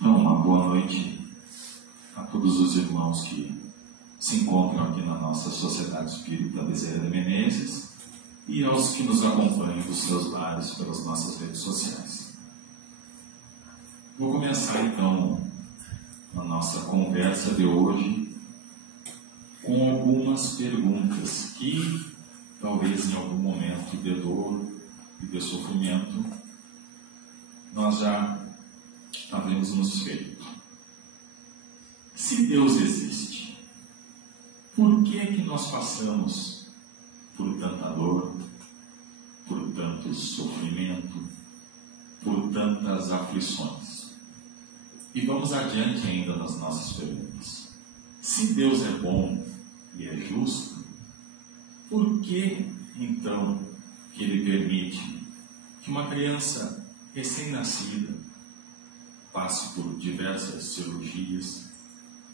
Então, uma boa noite a todos os irmãos que se encontram aqui na nossa Sociedade Espírita Bezerra de Menezes e aos que nos acompanham dos seus lares pelas nossas redes sociais. Vou começar então a nossa conversa de hoje com algumas perguntas que talvez em algum momento de dor e de sofrimento nós já havemos nos feito. Se Deus existe, por que nós passamos por tanta dor, por tanto sofrimento, por tantas aflições? E vamos adiante ainda nas nossas perguntas. Se Deus é bom e é justo, por que então que Ele permite que uma criança recém-nascida passe por diversas cirurgias,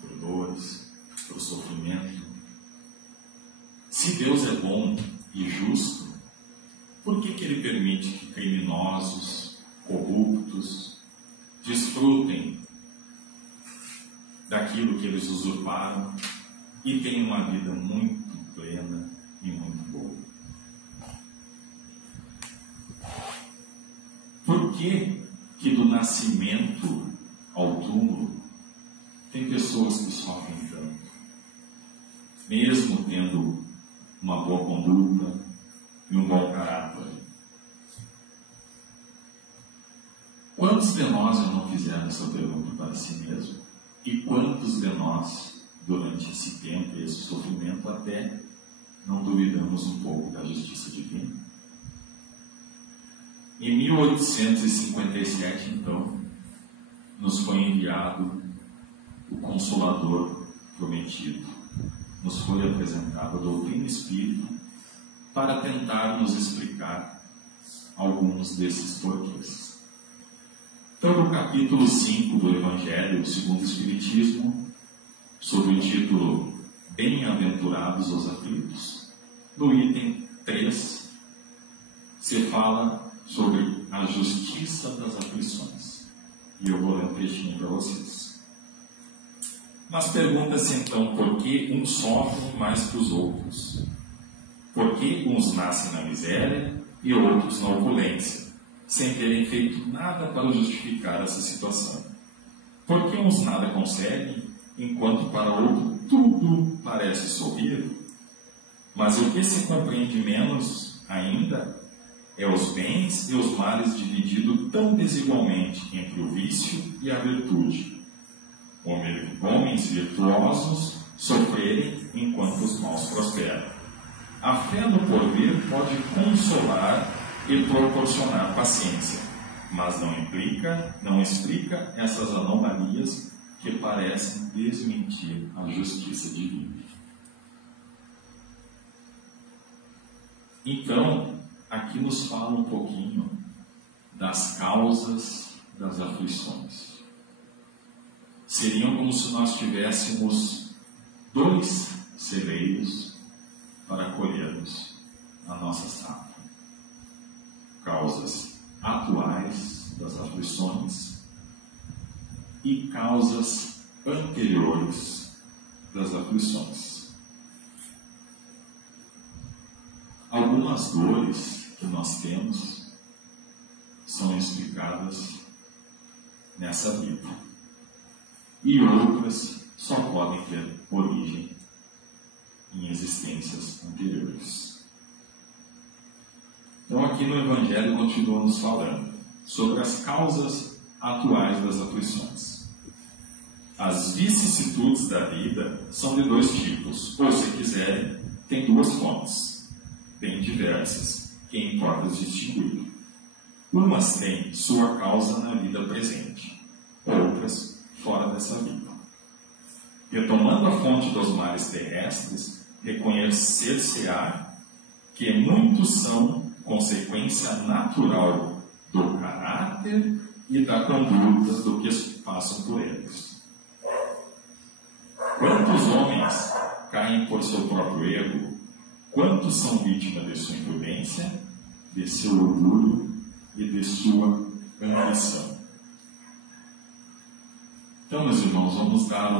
por dores, por sofrimento? Se Deus é bom e justo, por que Ele permite que criminosos, corruptos, desfrutem daquilo que eles usurparam e tenham uma vida muito plena e muito boa? Por que do nascimento ao túmulo tem pessoas que sofrem tanto, mesmo tendo uma boa conduta e um bom caráter? Quantos de nós já não fizeram essa pergunta para si mesmo? E quantos de nós, durante esse tempo e esse sofrimento, até não duvidamos um pouco da justiça divina? Em 1857, então, nos foi enviado o Consolador prometido. Nos foi apresentada a doutrina espírita para tentar nos explicar alguns desses porquês. Então, no capítulo 5 do Evangelho segundo o Espiritismo, sob o título Bem-aventurados os aflitos, no item 3, se fala sobre a justiça das aflições. E eu vou ler um trechinho para vocês. Mas pergunta-se então por que uns sofrem mais que os outros? Por que uns nascem na miséria e outros na opulência, sem terem feito nada para justificar essa situação? Por que uns nada conseguem, enquanto para outro tudo parece sorrir? Mas o que se compreende menos ainda é os bens e os males divididos tão desigualmente entre o vício e a virtude. Homens virtuosos sofrerem enquanto os maus prosperam. A fé no porvir pode consolar e proporcionar paciência, mas não explica essas anomalias que parecem desmentir a justiça divina. Então, aqui nos fala um pouquinho das causas das aflições. Seriam como se nós tivéssemos 2 celeiros para colhermos a nossa safra. Causas atuais das aflições e causas anteriores das aflições. Algumas dores que nós temos são explicadas nessa vida, e outras só podem ter origem em existências anteriores. Então aqui no Evangelho continua nos falando sobre as causas atuais das aflições. As vicissitudes da vida são de 2 tipos, ou se quiserem, tem 2 fontes, bem diversas, que importa distinguir. Umas têm sua causa na vida presente, outras fora dessa vida. Retomando a fonte dos males terrestres, reconhecer-se-á que muitos são consequência natural do caráter e da conduta do que passam por eles. Quantos homens caem por seu próprio erro? Quantos são vítimas de sua imprudência, de seu orgulho e de sua ambição? Então, meus irmãos, vamos dar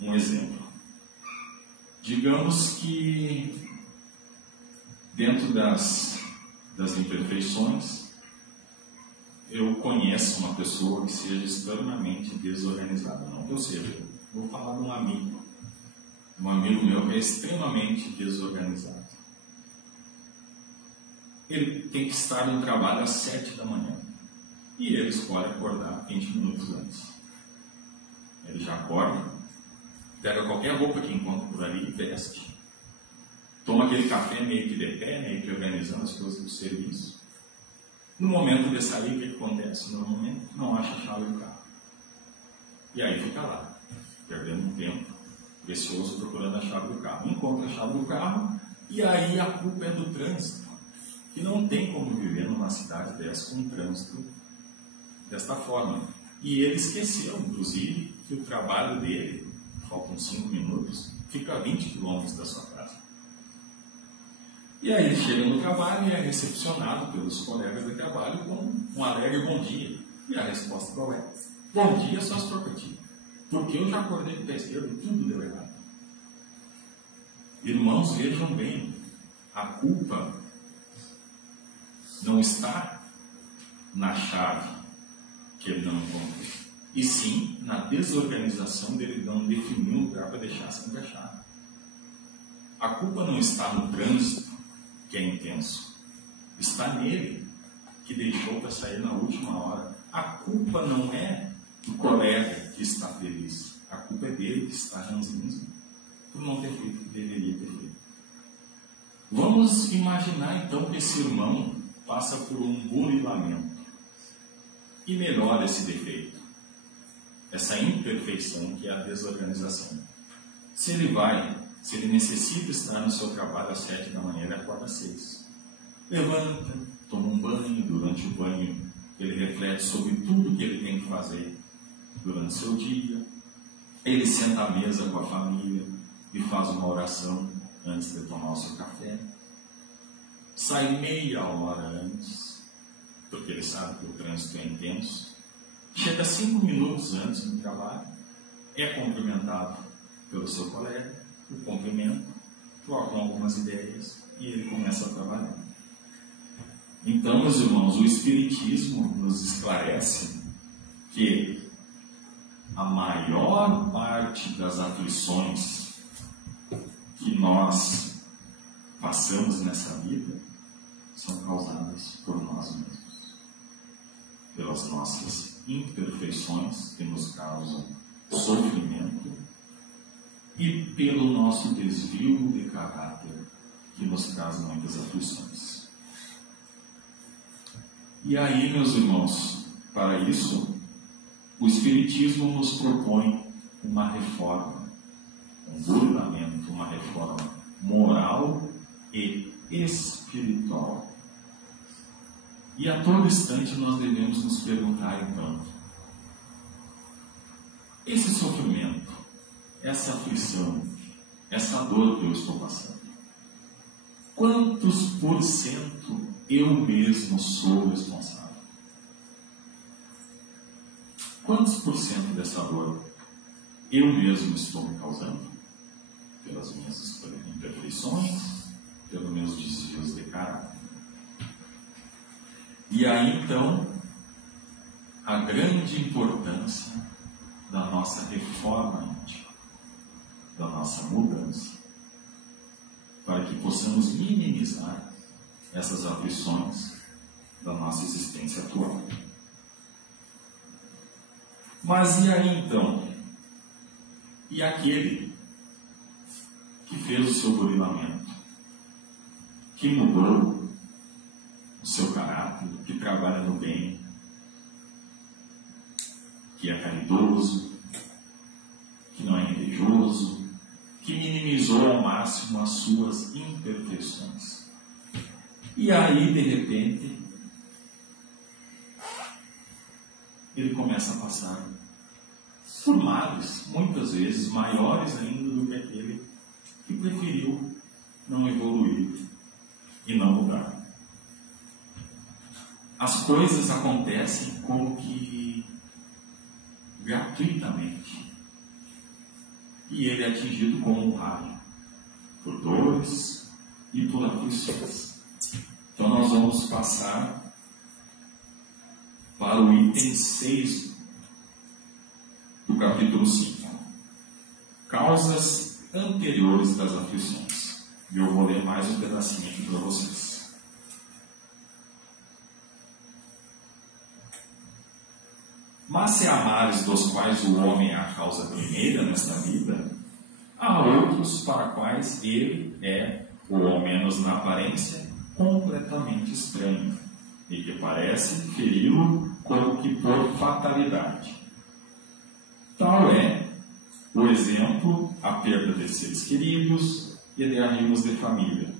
um exemplo. Digamos que dentro das imperfeições, eu conheço uma pessoa que seja extremamente desorganizada. Não que eu seja. Vou falar de um amigo meu que é extremamente desorganizado. Ele tem que estar no trabalho às 7 da manhã. E ele escolhe acordar 20 minutos antes. Ele já acorda, pega qualquer roupa que encontra por ali e veste. Toma aquele café meio que de pé, meio que organizando as coisas do serviço. No momento de sair, o que acontece? Normalmente não acha a chave do carro. E aí fica lá, perdendo um tempo precioso procurando a chave do carro. Encontra a chave do carro e aí a culpa é do trânsito. E não tem como viver numa cidade dessa com um trânsito desta forma. E ele esqueceu, inclusive, que o trabalho dele, faltam 5 minutos, fica a 20 quilômetros da sua casa. E aí ele chega no trabalho e é recepcionado pelos colegas de trabalho com um alegre bom dia. E a resposta qual é? Bom dia, só se for para ti. Porque eu já acordei de pé esquerdo e tudo deu errado. Irmãos, vejam bem, a culpa não está na chave que ele não encontrou, e sim na desorganização dele não definir um lugar para deixar sempre a chave. A culpa não está no trânsito, que é intenso, está nele, que deixou para sair na última hora. A culpa não é do colega que está feliz, a culpa é dele que está ranzinho por não ter feito o que deveria ter feito. Vamos imaginar então que esse irmão passa por um burilamento e melhora esse defeito, essa imperfeição que é a desorganização. Se ele necessita estar no seu trabalho às 7 da manhã, ele acorda às 6. Levanta, toma um banho, durante o banho ele reflete sobre tudo que ele tem que fazer durante o seu dia, ele senta à mesa com a família e faz uma oração antes de tomar o seu café. Sai meia hora antes, porque ele sabe que o trânsito é intenso. Chega 5 minutos antes do trabalho, é cumprimentado pelo seu colega, o cumprimento, trocam algumas ideias e ele começa a trabalhar. Então, meus irmãos, o Espiritismo nos esclarece que a maior parte das aflições que nós passamos nessa vida são causadas por nós mesmos, pelas nossas imperfeições que nos causam sofrimento e pelo nosso desvio de caráter que nos traz muitas aflições. E aí, meus irmãos, para isso, o Espiritismo nos propõe uma reforma, um burlamento, uma reforma moral e espiritual. E a todo instante nós devemos nos perguntar, então, esse sofrimento, essa aflição, essa dor que eu estou passando, quantos por cento eu mesmo sou responsável? Quantos por cento dessa dor eu mesmo estou me causando? Pelas minhas imperfeições, pelos meus desvios de caráter. E aí, então, a grande importância da nossa reforma íntima, da nossa mudança, para que possamos minimizar essas aflições da nossa existência atual. Mas e aí, então? E aquele que fez o seu burilamento, que mudou o seu caráter, que trabalha no bem, que é caridoso, que não é invejoso, que minimizou ao máximo as suas imperfeições. E aí, de repente, ele começa a passar por males, muitas vezes maiores ainda do que aquele que preferiu não evoluir e não mudar. As coisas acontecem como que gratuitamente. E ele é atingido como um raio, por dores e por aflições. Então nós vamos passar para o item 6 do capítulo 5. Causas anteriores das aflições. E eu vou ler mais um pedacinho aqui para vocês. Mas se há males dos quais o homem é a causa primeira nesta vida, há outros para quais ele é, ou ao menos na aparência, completamente estranho, e que parece feri-lo como que por fatalidade. Tal é o exemplo, a perda de seres queridos e de amigos de família.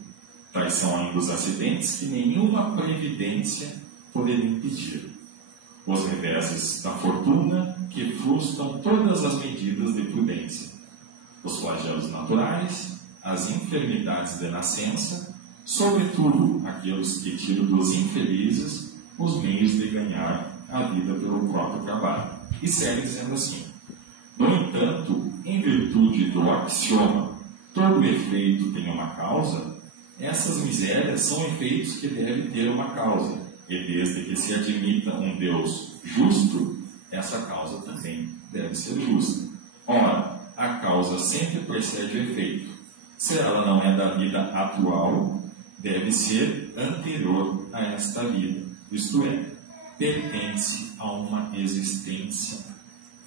Tais são ainda os acidentes que nenhuma previdência poderia impedir. Os reveses da fortuna que frustram todas as medidas de prudência. Os flagelos naturais, as enfermidades de nascença, sobretudo aqueles que tiram dos infelizes os meios de ganhar a vida pelo próprio trabalho. E segue dizendo assim: no entanto, em virtude do axioma todo efeito tem uma causa, essas misérias são efeitos que devem ter uma causa, e desde que se admita um Deus justo, essa causa também deve ser justa. Ora, a causa sempre precede o efeito. Se ela não é da vida atual, deve ser anterior a esta vida, isto é, pertence a uma existência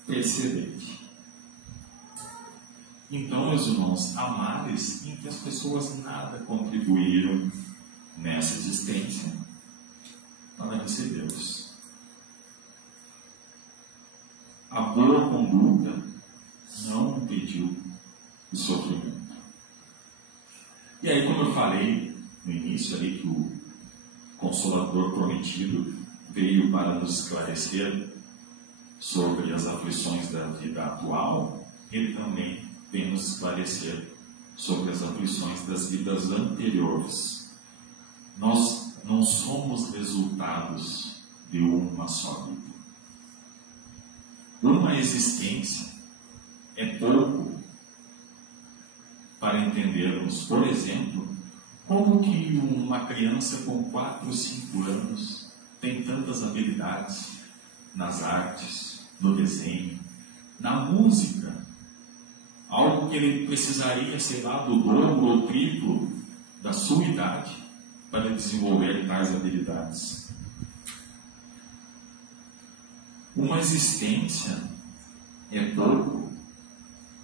precedente. Então, meus irmãos, há males em que as pessoas nada contribuíram nessa existência para recebê-los. A boa conduta não impediu o sofrimento. E aí, como eu falei no início ali, que o Consolador prometido veio para nos esclarecer sobre as aflições da vida atual, ele também vem nos esclarecer sobre as aflições das vidas anteriores. Nós não somos resultados de uma só vida. Uma existência é pouco para entendermos, por exemplo, como que uma criança com 4 ou 5 anos tem tantas habilidades nas artes, no desenho, na música, algo que ele precisaria, sei lá, do dobro ou triplo da sua idade para desenvolver tais habilidades. Uma existência é pouco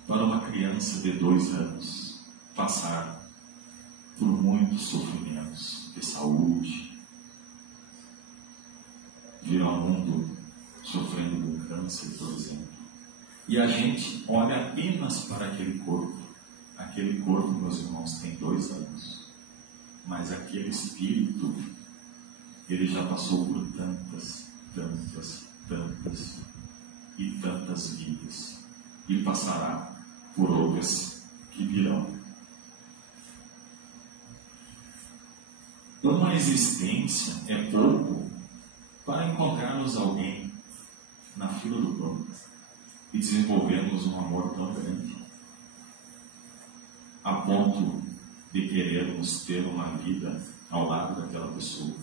para uma criança de 2 anos passar por muitos sofrimentos de saúde, vir ao mundo sofrendo com câncer, por exemplo. E a gente olha apenas para aquele corpo. Aquele corpo, meus irmãos, tem 2 anos. Mas aquele espírito, ele já passou por tantas e tantas vidas. E passará por outras que virão. Uma existência é pouco para encontrarmos alguém na fila do pão e desenvolvermos um amor tão grande, a ponto de querermos ter uma vida ao lado daquela pessoa.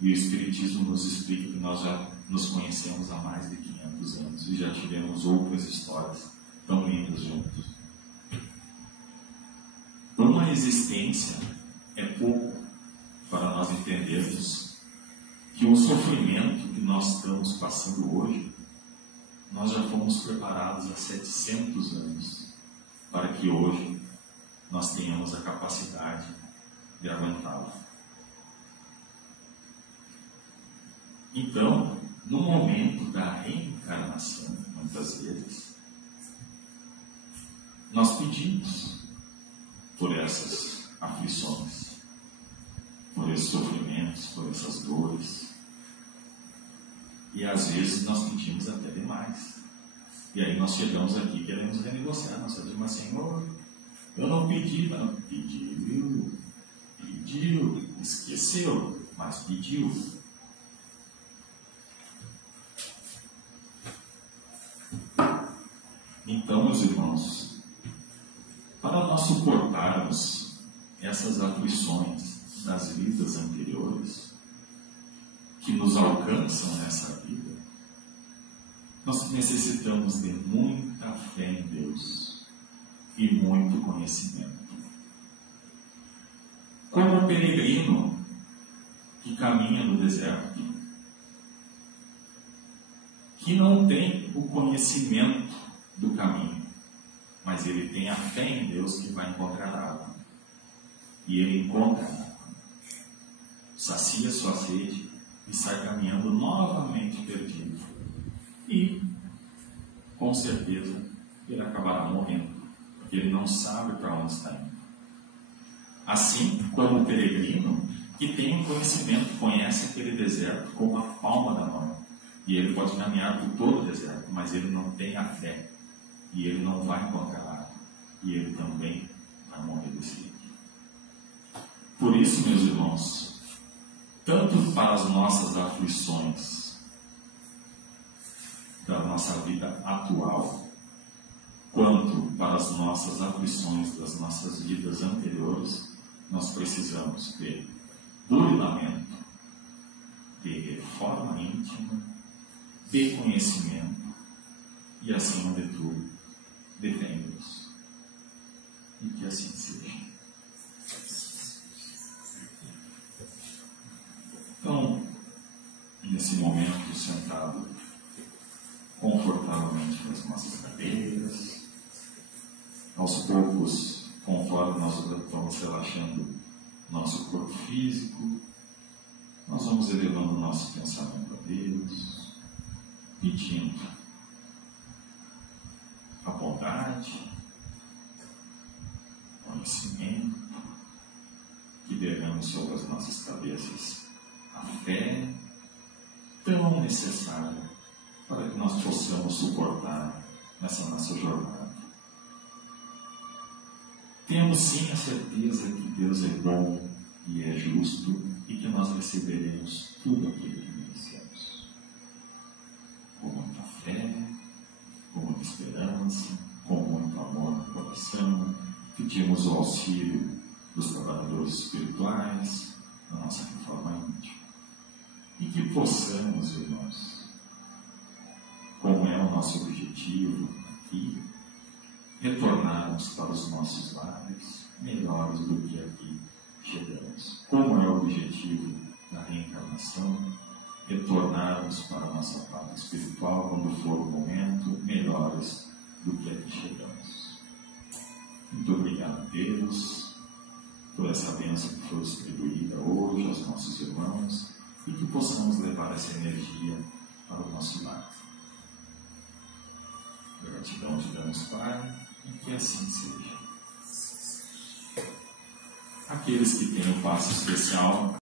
E o Espiritismo nos explica que nós já nos conhecemos há mais de 500 anos e já tivemos outras histórias tão lindas juntos. Uma existência é pouco para nós entendermos que o sofrimento que nós estamos passando hoje, nós já fomos preparados há 700 anos para que hoje nós tenhamos a capacidade de aguentá-lo. Então, no momento da reencarnação, muitas vezes, nós pedimos por essas aflições, por esses sofrimentos, por essas dores. E às vezes nós pedimos até demais. E aí nós chegamos aqui e queremos renegociar nossa vida, mas Senhor, eu não pedi, não. Pediu, esqueceu, mas pediu. Então, meus irmãos, para nós suportarmos essas aflições das vidas anteriores que nos alcançam nessa vida, nós necessitamos de muita fé em Deus e muito conhecimento. Como o peregrino que caminha no deserto, que não tem o conhecimento do caminho, mas ele tem a fé em Deus que vai encontrar água. E ele encontra água, sacia sua sede e sai caminhando novamente perdido. E, com certeza, ele acabará morrendo, porque ele não sabe para onde está indo. Assim como o peregrino que tem um conhecimento, conhece aquele deserto como a palma da mão. E ele pode caminhar por todo o deserto, mas ele não tem a fé. E ele não vai encontrar água. E ele também vai morrer de sede. Por isso, meus irmãos, tanto para as nossas aflições da nossa vida atual, quanto para as nossas aflições das nossas vidas anteriores, nós precisamos de burilamento, de reforma íntima, de conhecimento e, acima de tudo, de fé em Deus. E que assim seja. Então, nesse momento, sentado confortavelmente nas nossas cadeiras, aos poucos, conforme nós vamos relaxando nosso corpo físico, nós vamos elevando o nosso pensamento a Deus, pedindo a bondade, conhecimento, que derrame sobre as nossas cabeças a fé tão necessária para que nós possamos suportar nessa nossa jornada. Temos sim a certeza que Deus é bom e é justo e que nós receberemos tudo aquilo que merecemos. Com muita fé, com muita esperança, com muito amor no coração, pedimos o auxílio dos trabalhadores espirituais na nossa reforma íntima. E que possamos, irmãos, como é o nosso objetivo aqui, retornarmos para os nossos lares melhores do que aqui chegamos. Como é o objetivo da reencarnação, retornarmos para a nossa pátria espiritual, quando for o momento, melhores do que aqui chegamos. Muito obrigado, Deus, por essa bênção que foi distribuída hoje aos nossos irmãos e que possamos levar essa energia para o nosso lar. Gratidão te damos, Pai, e que assim seja. Aqueles que têm um passo especial